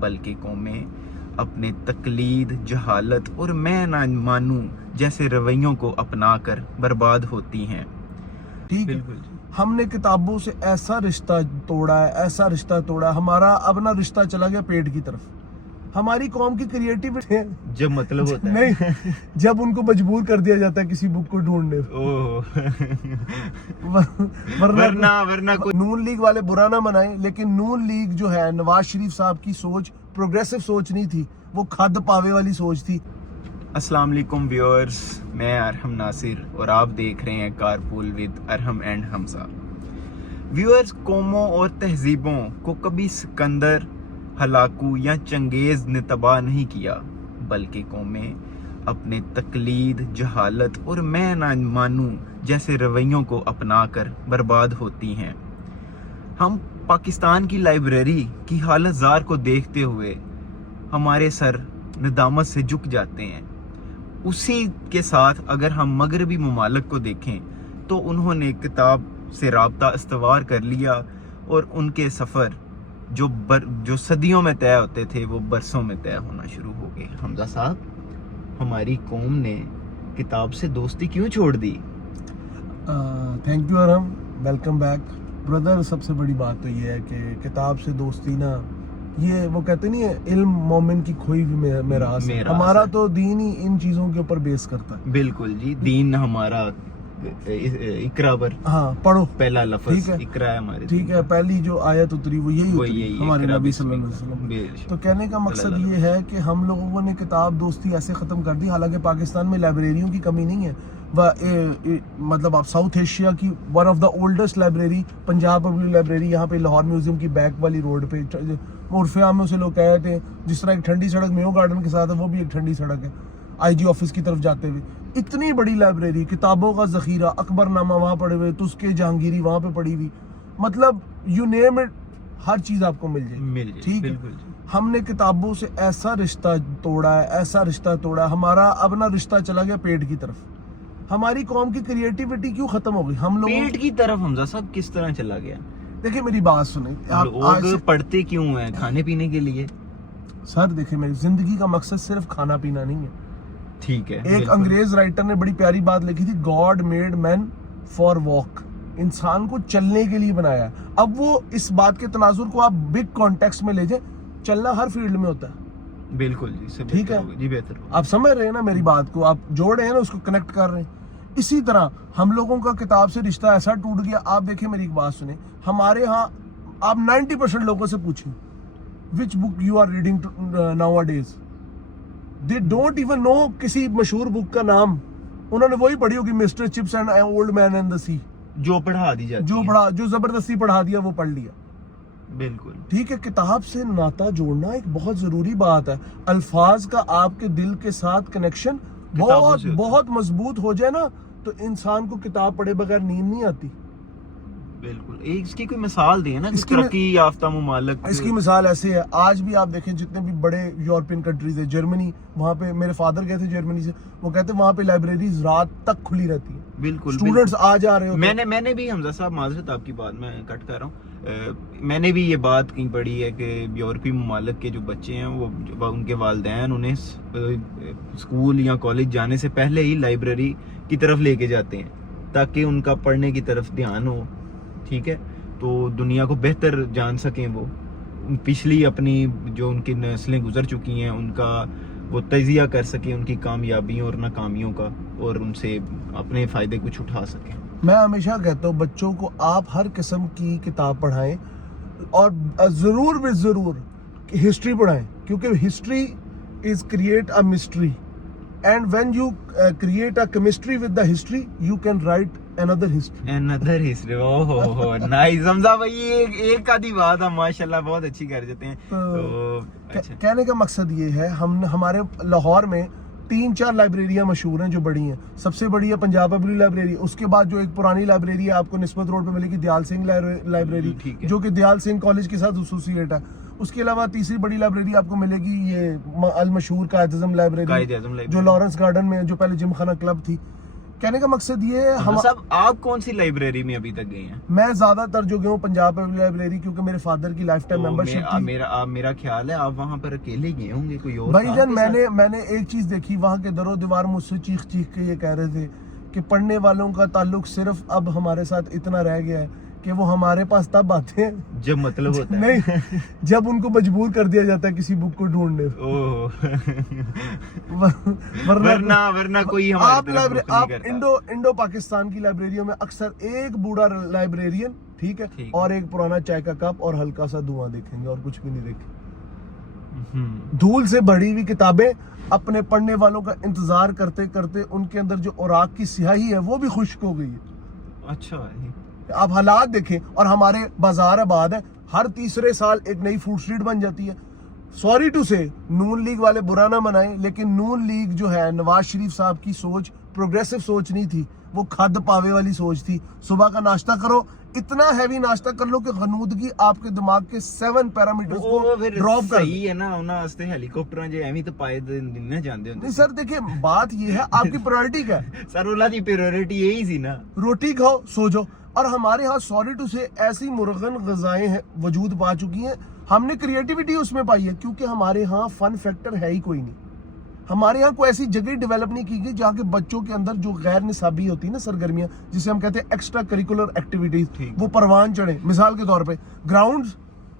بلکہ قومیں اپنے تقلید، جہالت اور میں نہ مانوں جیسے رویوں کو اپنا کر برباد ہوتی ہیں۔ ٹھیک ہے، بالکل جی۔ ہم نے کتابوں سے ایسا رشتہ توڑا ہے، ہمارا اپنا رشتہ چلا گیا پیٹ کی طرف۔ ہماری قوم کی کریٹیوٹی ہے جب مطلب ہوتا ہے نہیں، جب ان کو مجبور کر دیا جاتا ہے کسی بک کو ڈھونڈنے، ورنہ نون لیگ والے برا نہ منائیں، لیکن نون لیگ جو ہے نواز شریف صاحب کی سوچ پروگریسو سوچ نہیں تھی، وہ کھد پاوے والی سوچ تھی۔ السلام علیکم ویورز، میں ارحم ناصر اور آپ دیکھ رہے ہیں کارپول with Arham and Hamza. Viewers, قوموں اور تہذیبوں کو کبھی سکندر، ہلاکو یا چنگیز نے تباہ نہیں کیا، بلکہ قومیں اپنے تقلید، جہالت اور میں نہ مانوں جیسے رویوں کو اپنا کر برباد ہوتی ہیں۔ ہم پاکستان کی لائبریری کی حالت زار کو دیکھتے ہوئے ہمارے سر ندامت سے جھک جاتے ہیں۔ اسی کے ساتھ اگر ہم مغربی ممالک کو دیکھیں تو انہوں نے کتاب سے رابطہ استوار کر لیا اور ان کے سفر جو صدیوں میں طے ہوتے تھے وہ برسوں میں طے ہونا شروع ہو گئے۔ حمزہ صاحب، ہماری قوم نے کتاب سے دوستی کیوں چھوڑ دی؟ Thank you Arham, welcome back brother. سب سے بڑی بات تو یہ ہے کہ کتاب سے دوستی نا، یہ وہ کہتے نہیں ہے علم مومن کی کھوئی ہوئی میراث ہے، ہمارا تو دین ہی ان چیزوں کے اوپر بیس کرتا ہے۔ بالکل جی، دین ہمارا اقرا پر، ہاں پڑھو، پہلا لفظ اقرا ہے ہمارے، ٹھیک ہے، پہلی جو آیت اتری وہ یہی اتری ہمارے نبی صلی اللہ علیہ وسلم۔ تو کہنے کا مقصد یہ ہے کہ ہم لوگوں نے کتاب دوستی ایسے ختم کر دی، حالانکہ پاکستان میں لائبریریوں کی کمی نہیں ہے، مطلب آپ ساؤتھ ایشیا کی one of the oldest library Punjab public library یہاں پہ لاہور میوزیم کی بیک والی روڈ پہ، عرف عام میں اسے لوگ کہتے ہیں، جس طرح ایک ٹھنڈی سڑک میو گارڈن کے ساتھ ہے، وہ بھی ایک ٹھنڈی سڑک ہے آئی جی آفس کی طرف جاتے ہوئے۔ اتنی بڑی لائبریری، کتابوں کا ذخیرہ، اکبر نامہ وہاں پڑے ہوئے، تسکے جہانگیری وہاں پہ پڑی ہوئی، مطلب یو نیم اٹ، ہر چیز آپ کو مل جائے، ٹھیک ہے۔ ہم نے کتابوں سے ایسا رشتہ توڑا ہے، ہمارا اپنا رشتہ چلا گیا پیٹ کی طرف۔ ہماری قوم کی کریٹیوٹی کیوں ختم ہو گئی؟ ہم لوگ پیٹ کی طرف حمزہ صاحب کس طرح چلا گیا؟ دیکھیں میری بات سنیں، لوگ پڑھتے کیوں ہیں؟ کھانے پینے کے لیے؟ سر دیکھیں، میری زندگی کا مقصد صرف کھانا پینا نہیں ہے، ٹھیک ہے۔ ایک انگریز رائٹر نے بڑی پیاری بات لکھی تھی، God made man for walk, انسان کو چلنے کے لیے بنایا ہے۔ اب وہ اس بات کے تناظر کو آپ بگ کانٹیکسٹ میں لے جائیں، چلنا ہر فیلڈ میں ہوتا ہے، بالکل جی، ٹھیک ہے جی، بہتر۔ آپ سمجھ رہے ہیں نا میری بات کو، آپ جوڑ رہے ہیں نا، اس کو کنیکٹ کر رہے ہیں۔ اسی طرح ہم لوگوں کا کتاب سے رشتہ ایسا ٹوٹ گیا۔ آپ دیکھیں میری ایک بات سنیں، ہمارے ہاں آپ 90% لوگوں سے پوچھیں which book you are reading nowadays, they don't even know کسی مشہور بک کا نام، انہوں نے وہی پڑھی ہوگی mister Chips and old man and the sea, جو پڑھا دی جاتی ہے، جو زبردستی پڑھا دیا وہ پڑھ لیا، بالکل ٹھیک ہے۔ کتاب سے ناطہ جوڑنا ایک بہت ضروری بات ہے، الفاظ کا آپ کے دل کے ساتھ کنیکشن بہت مضبوط ہو جائے نا، تو انسان کو کتاب پڑھے بغیر نیند نہیں آتی۔ بالکل، اس کی کوئی مثال دیں نا، ترقی یافتہ ممالک۔ اس کی مثال ایسے ہے، آج بھی آپ دیکھیں جتنے بھی بڑے یورپین کنٹریز ہیں، جرمنی، وہاں پہ میرے فادر گئے تھے جرمنی سے، وہ کہتے ہیں وہاں پہ لائبریریز رات تک کھلی رہتی ہیں، بالکل، اسٹوڈنٹس آ جا رہے ہوتے ہیں۔ میں نے بھی حمزہ صاحب، معذرت آپ کی بات میں کٹ کر رہا ہوں، میں نے بھی یہ بات کہیں پڑھی ہے کہ یورپی ممالک کے جو بچے ہیں وہ ان کے والدین انہیں اسکول یا کالج جانے سے پہلے ہی لائبریری کی طرف لے کے جاتے ہیں تاکہ ان کا پڑھنے کی طرف دھیان ہو، ٹھیک ہے، تو دنیا کو بہتر جان سکیں، وہ پچھلی اپنی جو ان کی نسلیں گزر چکی ہیں ان کا وہ تجزیہ کر سکیں، ان کی کامیابیوں اور ناکامیوں کا، اور ان سے اپنے فائدے کچھ اٹھا سکیں۔ میں ہمیشہ کہتا ہوں بچوں کو آپ ہر قسم کی کتاب پڑھائیں، اور ضرور بھی ضرور ہسٹری پڑھائیں، کیونکہ history is create a mystery, and when you create a chemistry with the history you can write another history. Oh nice Hamza بھائی، ایک آدھی بات ہم ماشاءاللہ بہت اچھی کر دیتے ہیں۔ تو کہنے کا مقصد یہ ہے، ہمارے لاہور میں 3-4 لائبریریاں مشہور ہیں جو بڑی ہیں۔ سب سے بڑی ہے پنجاب پبلک لائبریری، اس کے بعد جو ایک پرانی لائبریری ہے آپ کو نسبت روڈ پہ ملے گی، دیال سنگھ لائبریری، جو کہ دیال سنگھ کالج کے ساتھ ایسوسیٹ ہے۔ اس کے علاوہ تیسری بڑی لائبریری آپ کو ملے گی یہ المشہور قائد اعظم لائبریری، جو لارنس گارڈن میں، جو پہلے جم خانہ کلب تھی۔ کہنے کا مقصد یہ ہے ہم صاحب آپ کون سی لائبریری میں ابھی تک گئے ہیں؟ میں زیادہ تر جو گیا ہوں پنجاب لائبریری، کیونکہ میرے فادر کی لائف ٹائم ممبرشپ تھی. میرا خیال ہے آپ وہاں پر اکیلے گئے ہوں گے، کوئی اور بھائی جان میں نے ایک چیز دیکھی وہاں کے در و دیوار مجھ سے چیخ کے یہ کہہ رہے تھے کہ پڑھنے والوں کا تعلق صرف اب ہمارے ساتھ اتنا رہ گیا ہے کہ وہ ہمارے پاس تب آتے ہیں جب مطلب ہوتا ہے، نہیں جب ان کو مجبور کر دیا جاتا ہے کسی بک کو ڈھونڈنے. ورنہ کوئی آپ انڈو پاکستان کی لائبریریوں میں اکثر ایک بوڑھا لائبریرین، ٹھیک ہے، اور ایک پرانا چائے کا کپ اور ہلکا سا دھواں دیکھیں گے اور کچھ بھی نہیں دیکھیں. دھول سے بھری ہوئی کتابیں اپنے پڑھنے والوں کا انتظار کرتے کرتے ان کے اندر جو اوراق کی سیاہی ہے وہ بھی خشک ہو گئی ہے. اچھا آپ حالات دیکھیں. اور ہمارے بازار آباد ہے، ہر تیسرے سال ایک نئی فوڈ اسٹریٹ بن جاتی ہے. سوری ٹو سے نون لیگ والے برا نہ منائیں، لیکن نون لیگ جو ہے نواز شریف صاحب کی سوچ پروگریسو سوچ نہیں تھی، وہ کھد پاوے والی سوچ تھی. صبح کا ناشتہ کرو، اتنا ہیوی ناشتہ کر لو کہ غنودگی آپ کے دماغ کے 7 پیرامیٹرز کو ڈراپ کر صحیح ہے نا. انہاں واسطے ہیلی کاپٹراں جے ایویں تے پائے نہ جاندے ہوندے. نہیں سر دیکھیں بات یہ ہے آپ کی پرائورٹی کیا ہے؟ سر اللہ دی پرائورٹی یہی سی نا، روٹی کھاؤ سو جاؤ. اور ہمارے ہاں سوری ٹو سے ایسی مرغن غذائیں وجود پا چکی ہیں. ہم نے کریٹیوٹی اس میں پائی ہے کیونکہ ہمارے ہاں فن فیکٹر ہے ہی کوئی نہیں. ہمارے ہاں کوئی ایسی جگہ ڈیولپ نہیں کی گئی جہاں کے بچوں کے اندر جو غیر نصابی ہوتی ہے نا سرگرمیاں، جسے ہم کہتے ہیں ایکسٹرا کریکولر ایکٹیویٹیز، وہ پروان چڑھیں. مثال کے طور پہ گراؤنڈ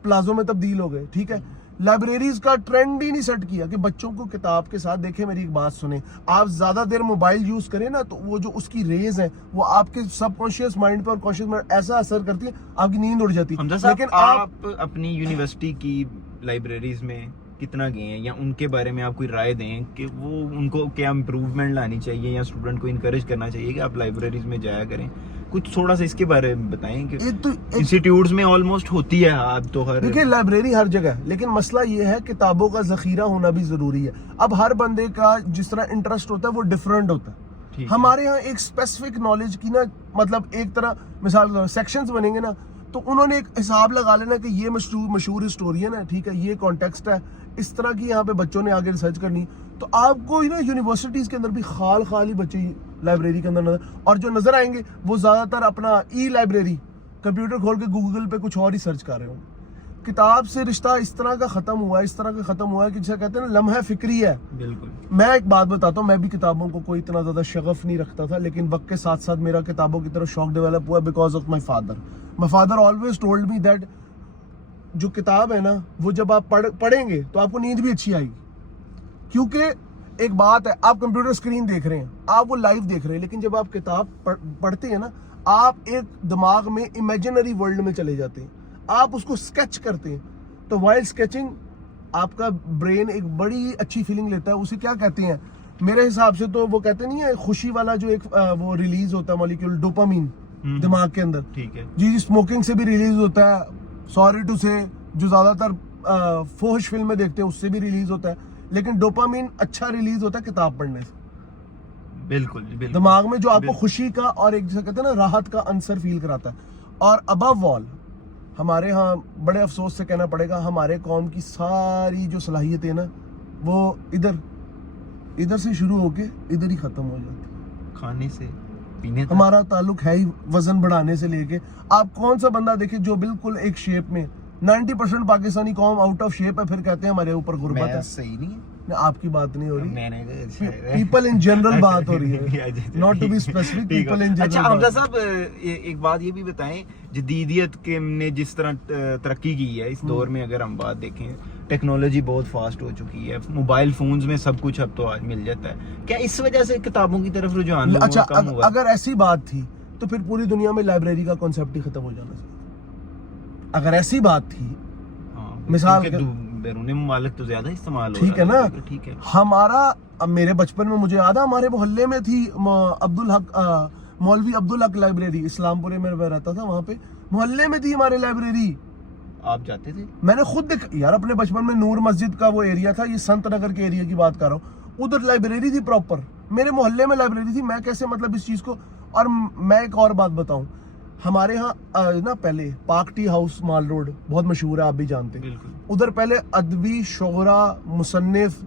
پلازوں میں تبدیل ہو گئے، ٹھیک ہے. لائبریریز کا ٹرینڈ ہی نہیں سیٹ کیا کہ بچوں کو کتاب کے ساتھ دیکھیں. میری ایک بات سنیں، آپ زیادہ دیر موبائل یوز کریں نا تو وہ جو اس کی ریز ہیں وہ آپ کے سب کانشیس مائنڈ پہ اور کانشیس مائنڈ ایسا اثر کرتی ہے آپ کی نیند اڑ جاتی ہے. لیکن آپ اپنی یونیورسٹی کی لائبریریز میں کتنا گئے ہیں، یا ان کے بارے میں آپ کوئی رائے دیں کہ وہ ان کو کیا امپروومنٹ لانی چاہیے یا اسٹوڈنٹ کو انکریج کرنا چاہیے کہ آپ لائبریریز میں جایا کریں؟ کچھ تھوڑا سا اس کے بارے میں بتائیں کہ انسٹیٹیوٹس میں آلموسٹ ہوتی ہے اب تو ہر. دیکھیں لائبریری ہر جگہ ہے، لیکن مسئلہ یہ ہے کتابوں کا ذخیرہ ہونا بھی ضروری ہے. اب ہر بندے کا جس طرح انٹرسٹ ہوتا ہے وہ ڈفرینٹ ہوتا ہے. ہمارے ہاں ایک اسپیسیفک نالج کی نا، مطلب ایک طرح مثال سیکشنز بنیں گے نا تو انہوں نے ایک حساب لگا لینا کہ یہ مشہور ہسٹورین ہے، ٹھیک ہے، یہ کانٹیکسٹ ہے، اس طرح کی یہاں پہ بچوں نے آگے ریسرچ کرنی. تو آپ کو نا یونیورسٹیز کے اندر بھی خال ہی بچے لائبریری کے اندر نظر، اور جو نظر آئیں گے وہ زیادہ تر اپنا ای لائبریری کمپیوٹر کھول کے گوگل پہ کچھ اور ہی سرچ کر رہے ہوں. کتاب سے رشتہ اس طرح کا ختم ہوا ہے کہ جسے کہتے ہیں نا لمحہ فکری ہے. بالکل. میں ایک بات بتاتا ہوں، میں بھی کتابوں کو کوئی اتنا زیادہ شغف نہیں رکھتا تھا، لیکن وقت کے ساتھ ساتھ میرا کتابوں کی طرف شوق ڈیولپ ہوا because of my father always told me that جو کتاب ہے نا وہ جب آپ پڑھیں گے تو آپ کو نیند بھی اچھی آئے گی. کیونکہ ایک بات ہے، آپ کمپیوٹر اسکرین دیکھ رہے ہیں، آپ وہ لائیو دیکھ رہے ہیں، لیکن جب آپ کتاب پڑھتے ہیں نا آپ ایک دماغ میں امیجنری ورلڈ میں چلے جاتے ہیں، آپ اس کو اسکیچ کرتے ہیں. تو وائل اسکیچنگ آپ کا برین ایک بڑی اچھی فیلنگ لیتا ہے. اسے کیا کہتے ہیں میرے حساب سے تو وہ کہتے نہیں ہے خوشی والا جو ایک وہ ریلیز ہوتا ہے مالیکیول ڈوپامین دماغ کے اندر، ٹھیک ہے جی اسموکنگ سے بھی ریلیز ہوتا ہے، سوری ٹو سے جو زیادہ تر فوحش فلمیں دیکھتے ہیں اس سے بھی ریلیز ہوتا ہے، لیکن ڈوپامین اچھا ریلیز ہوتا ہے کتاب پڑھنے سے. بالکل دماغ میں جو آپ کو خوشی کا اور ایک جیسے کہتے ہیں نا راحت کا عنصر فیل کراتا ہے. اور ابو آل ہمارے ہاں بڑے افسوس سے کہنا پڑے گا ہمارے قوم کی ساری جو صلاحیتیں نا وہ ادھر سے شروع ہو کے ادھر ہی ختم ہو جاتی. کھانے سے پینے ہمارا تعلق ہے ہی وزن بڑھانے سے لے کے. آپ کون سا بندہ دیکھیں جو بالکل ایک شیپ میں، 90% پاکستانی قوم آؤٹ آف شیپ ہے، پھر کہتے ہیں ہمارے اوپر غربت ہے. صحیح نہیں ہے، آپ کی بات نہیں ہو رہی، پیپل ان جنرل بات ہو رہی ہے، not to be specific, people in general. اچھا حمزہ صاحب ایک بات یہ بھی بتائیں، جدیدیت کے نے جس طرح ترقی کی ہے اس دور میں، اگر ہم بات دیکھیں ٹیکنالوجی بہت فاسٹ ہو چکی ہے، موبائل فونز میں سب کچھ اب تو آج مل جاتا ہے، کیا اس وجہ سے کتابوں کی طرف رجحان اچھا کم ہوا؟ اگر ایسی بات تھی تو پھر پوری دنیا میں لائبریری کا کانسیپٹ ہی ختم ہو جانا چاہیے. اگر ایسی بات تھی، مثال بیرون ممالک تو زیادہ استعمال ہو ٹھیک ہے نا، ٹھیک ہے. ہمارا میرے بچپن میں مجھے یاد ہے ہمارے محلے میں تھی مولوی عبدالحق لائبریری، اسلام پورے میں رہتا تھا، وہاں پہ محلے میں تھی ہمارے لائبریری. آپ جاتے تھے؟ میں نے خود دیکھا یار، اپنے بچپن میں نور مسجد کا وہ ایریا تھا، یہ سنت نگر کے ایریا کی بات کر رہا ہوں، ادھر لائبریری تھی پراپر، میرے محلے میں لائبریری تھی. میں کیسے مطلب اس چیز کو، اور میں ایک اور بات بتاؤں، ہمارے ہاں نا پہلے پاک ٹی ہاؤس مال روڈ بہت مشہور ہے، آپ بھی جانتے ہیں، ادھر پہلے ادبی شعرا، مصنف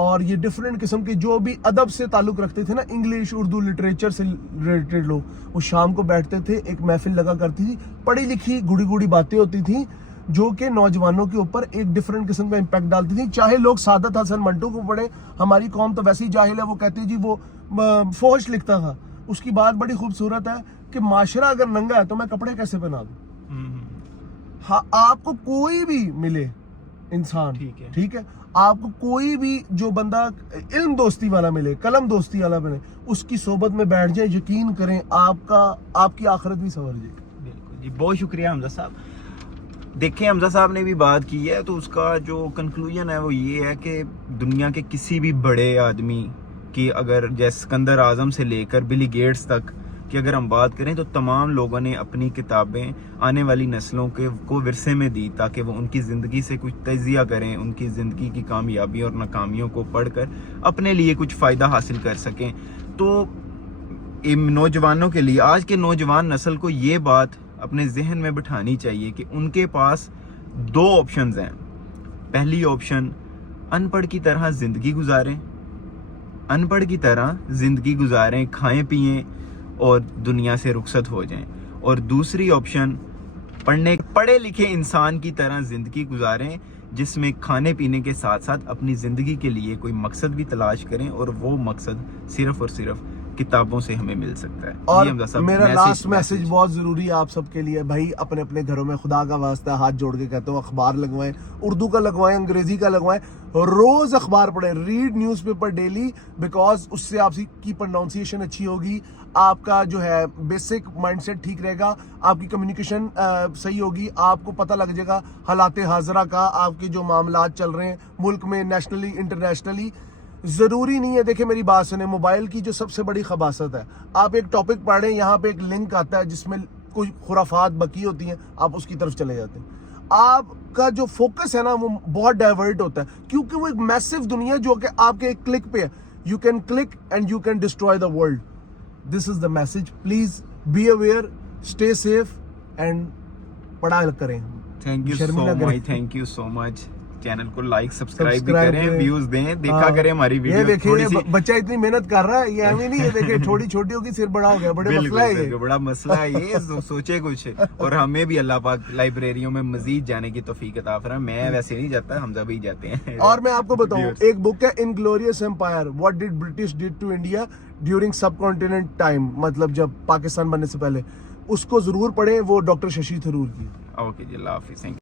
اور یہ ڈفرینٹ قسم کے جو بھی ادب سے تعلق رکھتے تھے نا, انگلش اردو لٹریچر سے ریلیٹڈ لوگ, وہ شام کو بیٹھتے تھے, ایک محفل لگا کرتی تھی, پڑھی لکھی گڑی گڑی باتیں ہوتی تھیں جو کہ نوجوانوں کے اوپر ایک ڈفرینٹ قسم کا امپیکٹ ڈالتی تھی. چاہے لوگ سعادت حسن منٹو کو پڑھیں, ہماری قوم تو ویسے ہی جاہل ہے, وہ کہتے ہیں جی وہ فوش لکھتا تھا. اس کی بات بڑی خوبصورت ہے کہ معاشرہ اگر ننگا ہے تو میں کپڑے کیسے پہنا دوں. ہاں, آپ کو کوئی بھی ملے انسان, ٹھیک ہے, آپ کو کوئی بھی جو بندہ علم دوستی والا ملے, قلم دوستی والا ملے, اس کی صحبت میں بیٹھ جائیں, یقین کریں آپ کی آخرت بھی سنور جائے. بالکل جی, بہت شکریہ حمزہ صاحب. دیکھیں حمزہ صاحب نے بھی بات کی ہے, تو اس کا جو کنکلوژن ہے وہ یہ ہے کہ دنیا کے کسی بھی بڑے آدمی کی, اگر جیسے سکندر اعظم سے لے کر بلی گیٹس تک کہ اگر ہم بات کریں, تو تمام لوگوں نے اپنی کتابیں آنے والی نسلوں کو ورثے میں دی تاکہ وہ ان کی زندگی سے کچھ تجزیہ کریں, ان کی زندگی کی کامیابی اور ناکامیوں کو پڑھ کر اپنے لیے کچھ فائدہ حاصل کر سکیں. تو نوجوانوں کے لیے, آج کے نوجوان نسل کو یہ بات اپنے ذہن میں بٹھانی چاہیے کہ ان کے پاس دو آپشنز ہیں. پہلی آپشن, ان پڑھ کی طرح زندگی گزاریں, ان پڑھ کی طرح زندگی گزاریں, کھائیں پئیں اور دنیا سے رخصت ہو جائیں. اور دوسری آپشن, پڑھے لکھے انسان کی طرح زندگی گزاریں جس میں کھانے پینے کے ساتھ ساتھ اپنی زندگی کے لیے کوئی مقصد بھی تلاش کریں, اور وہ مقصد صرف اور صرف کتابوں سے ہمیں مل سکتا ہے. اور میرا لاسٹ میسج بہت ضروری ہے آپ سب کے لیے, بھائی اپنے اپنے گھروں میں خدا کا واسطہ ہاتھ جوڑ کے کہتا ہوں اخبار لگوائیں, اردو کا لگوائیں, انگریزی کا لگوائیں, روز اخبار پڑھیں, read newspaper daily, because اس سے آپ کی پروناؤنسیشن اچھی ہوگی, آپ کا جو ہے بیسک مائنڈ سیٹ ٹھیک رہے گا, آپ کی کمیونیکیشن صحیح ہوگی, آپ کو پتہ لگ جائے گا حالات حاضرہ کا, آپ کے جو معاملات چل رہے ہیں ملک میں, نیشنلی انٹرنیشنلی. ضروری نہیں ہے, دیکھیں میری بات سنیں, موبائل کی جو سب سے بڑی خباثت ہے, آپ ایک ٹاپک پڑھیں, یہاں پہ ایک لنک آتا ہے جس میں کوئی خرافات بکی ہوتی ہیں, آپ اس کی طرف چلے جاتے ہیں, آپ کا جو فوکس ہے نا وہ بہت ڈائیورٹ ہوتا ہے, کیونکہ وہ ایک میسو دنیا جو کہ آپ کے ایک کلک پہ ہے. You can click and you can destroy the world. This is the message. Please be aware, stay safe and پڑھا کریں. Thank you so much, thank you so much. Channel کو لائک سبسکرائب بھی کریں, views دیں, دیکھا کریں ہماری video. یہ دیکھیں بچہ اتنی محنت کر رہا ہے, یہ ایویں نہیں ہے, دیکھیں چھوٹی چھوٹی ہوگی سر بڑا ہو گیا, بڑے مسئلہ ہے یہ, بڑا مسئلہ ہے یہ, سوچے کچھ. اور ہمیں بھی اللہ پاک لائبریریوں میں مزید جانے کی توفیق عطا فرمائے. میں ویسے نہیں جاتا, حمزہ بھی جاتے ہیں. اور میں آپ کو بتاؤں, ایک بک ہے inglorious empire, what did British did to India during subcontinent time, مطلب جب پاکستان بننے سے پہلے, اس کو ضرور پڑھیں, وہ ڈاکٹر ششی تھرور کی. اوکے جی, اللہ حافظ. Thank you.